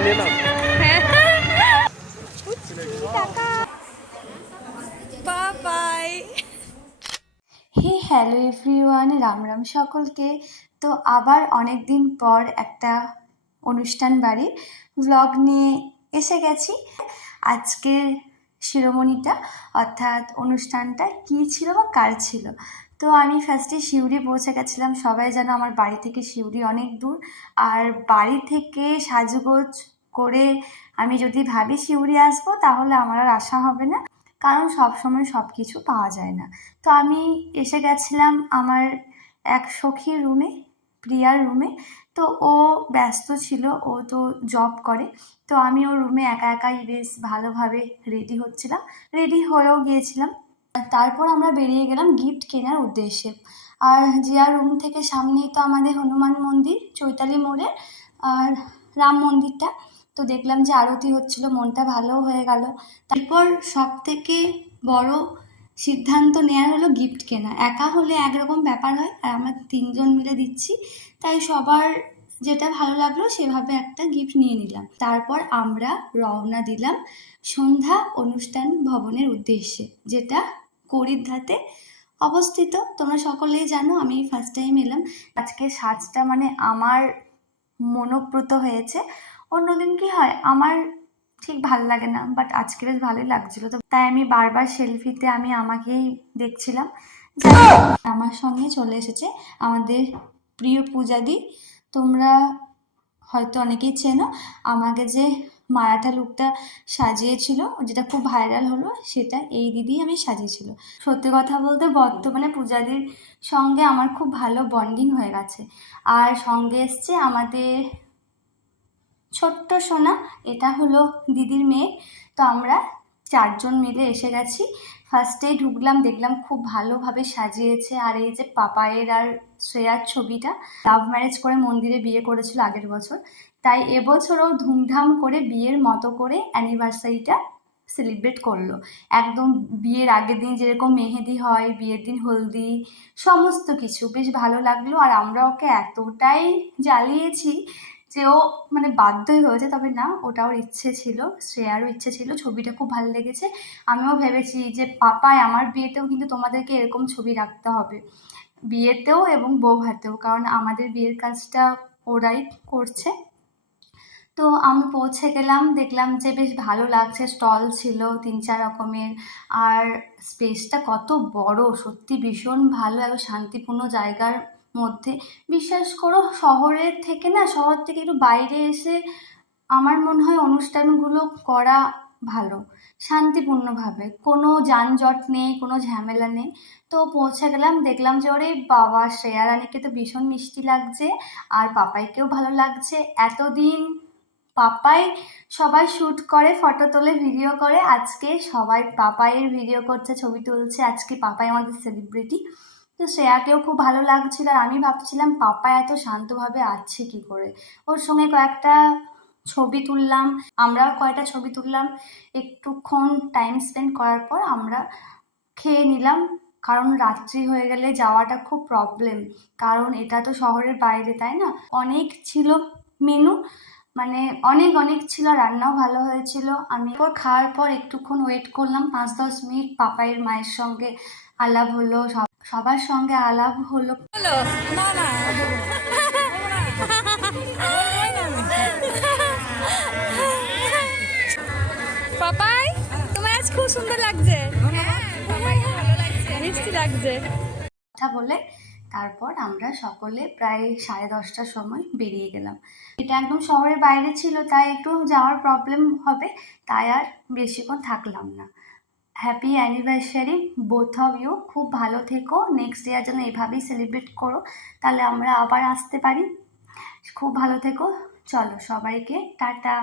Hey hello everyone, Ram Ram সকলকে। তো আবার অনেক দিন পর একটা অনুষ্ঠান বাড়ি ভ্লগ নিয়ে এসে গেছি। আজকের শিরোমণিটা, অর্থাৎ অনুষ্ঠানটা কী ছিল বা কার ছিল? তো আমি ফার্স্টে সিউড়ি পৌঁছে গেছিলাম। সবাই যেন আমার বাড়ি থেকে সিউড়ি অনেক দূর। আর বাড়ি থেকে সাজগোজ করে আমি যদি ভাবি সিউড়ি আসব, তাহলে আমার আর আশা হবে না। কারণ সব সময় সব কিছু পাওয়া যায় না। তো আমি এসে গেছিলাম আমার এক সখীর রুমে প্রিয়ার রুমে তো ও ব্যস্ত ছিল, ও তো জব করে। তো আমি ওর রুমে একা একাই বেশ ভালোভাবে রেডি হচ্ছিলাম। রেডি হয়েও গিয়েছিলাম। তারপর আমরা বেরিয়ে গেলাম গিফট কেনার উদ্দেশ্যে। আর জিয়ার রুম থেকে সামনেই তো আমাদের হনুমান মন্দির, চৈতালি মোড়ে আর রাম মন্দিরটা। তো দেখলাম যে আরতি হচ্ছিল, মনটা ভালো হয়ে গেল। তারপর সব থেকে বড় সিদ্ধান্ত নেওয়া হলো গিফট কেনা। একা হলে একরকম ব্যাপার হয়, আর আমরা তিনজন মিলে দিচ্ছি, তাই সবার যেটা ভালো লাগল সেভাবে একটা গিফট নিয়ে নিলাম। তারপর আমরা রওনা দিলাম সন্ধ্যা অনুষ্ঠান ভবনের উদ্দেশ্যে, যেটা করিদ্ধাতে অবস্থিত। তোমরা সকলেই জানো, আমি ফার্স্ট টাইম এলাম। আজকে সাজটা মানে আমার মনোপ্রত হয়েছে। অন্যদিন কি হয়? আমার ঠিক ভালো লাগে না বাট আজকে বেশ ভালোই লাগছিল। তো তাই আমি বারবার সেলফিতে আমি আমাকেই দেখছিলাম। আমার সঙ্গে চলে এসেছে আমাদের প্রিয় পূজাদি। তোমরা হয়তো অনেকেই চেনো। আমাকে যে মারাঠা লুকটা সাজিয়েছিল, যেটা খুব ভাইরাল হলো, সেটা এই দিদি আমি সাজিয়েছিল। সত্যি কথা বলতে বর্তমানে পূজাদির সঙ্গে আমার খুব ভালো বন্ডিং হয়ে গেছে। আর সঙ্গে এসছে আমাদের ছোট্ট সোনা, এটা হলো দিদির মেয়ে। তো আমরা চারজন মিলে এসে গেছি। ফার্স্টেই ঢুকলাম, দেখলাম খুব ভালোভাবে সাজিয়েছে। আর এই যে পাপায়ের আর শ্রেয়ার ছবিটা লাভ ম্যারেজ করে মন্দিরে বিয়ে করেছিল আগের বছর। তাই এবছরও ধুমধাম করে বিয়ের মতো করে অ্যানিভার্সারিটা সেলিব্রেট করল। একদম বিয়ের আগের দিন যেরকম মেহেদি হয়, বিয়ের দিন হলদি, সমস্ত কিছু। বেশ ভালো লাগল। আর আমরা ওকে এতটাই জ্বালিয়েছি যে ও মানে বাধ্যই হয়েছে, তবে না, ওটা ওর ইচ্ছে ছিল, শ্রেয়ারও ইচ্ছে ছিল, ছবিটা খুব ভালো লেগেছে। আমিও ভেবেছি যে পাপায় আমার বিয়েতেও কিন্তু তোমাদেরকে এরকম ছবি রাখতে হবে। বিয়েতেও এবং বউ হাতেও কারণ আমাদের বিয়ের কাজটা ওরাই করছে। তো আমি পৌঁছে গেলাম, দেখলাম যে বেশ ভালো লাগছে, স্টল ছিল তিন চার রকমের, আর স্পেসটা কত বড়, সত্যি ভীষণ ভালো এবং শান্তিপূর্ণ জায়গার মধ্যে। বিশ্বাস করো, শহরের থেকে না, শহর থেকে একটু বাইরে এসে আমার মনে হয় অনুষ্ঠানগুলো করা ভালো, শান্তিপূর্ণভাবে। কোনো যানজট নেই, কোনো ঝামেলা নেই। তো পৌঁছে গেলাম, দেখলাম যে ওরে বাবা, শ্রেয়া রানীকে তো ভীষণ মিষ্টি লাগছে, আর পাপাইকেও ভালো লাগছে। এতদিন পাপাই সবাই শ্যুট করে, ফটো তোলে, ভিডিও করে। আজকে সবাই পাপাইয়ের ভিডিও করছে, ছবি তুলছে। আজকে পাপাই আমাদের সেলিব্রিটি তো শ্রেয়াকেও খুব ভালো লাগছিল আর আমি ভাবছিলাম পাপা এত শান্তভাবে আছে কি করে? ওর সঙ্গে কয়েকটা ছবি তুললাম, আমরাও কয়েকটা ছবি তুললাম। একটুক্ষণ টাইম স্পেন্ড করার পর আমরা খেয়ে নিলাম, কারণ রাত্রি হয়ে গেলে যাওয়াটা খুব প্রবলেম কারণ এটা তো শহরের বাইরে, তাই না? অনেক ছিল মেনু মানে অনেক অনেক ছিল, রান্নাও ভালো হয়েছিল। আমি ওর খাওয়ার পর একটুক্ষণ ওয়েট করলাম, পাঁচ দশ মিনিট পাপাইয়ের মায়ের সঙ্গে আলাপ হলো, সব- সবার সঙ্গে আলাপ হলো। হলো না না। পাপাই তোমার আজ খুব সুন্দর লাগছে। পাপাই ভালো লাগছে মিষ্টি লাগছে। কথা বলে তারপর আমরা সকলে প্রায় সাড়ে দশটার সময় বেরিয়ে গেলাম। এটা একদম শহরের বাইরে ছিল তাই একটু যাওয়ার প্রবলেম হবে তাই আর বেশিক্ষণ থাকলাম না। Happy anniversary both of you খুব ভালো থেকো। নেক্সট ইয়ার যেন এভাবেই সেলিব্রেট করো, তাহলে আমরা আবার আসতে পারি। খুব ভালো থেকো। চলো সবাইকে, টাটা।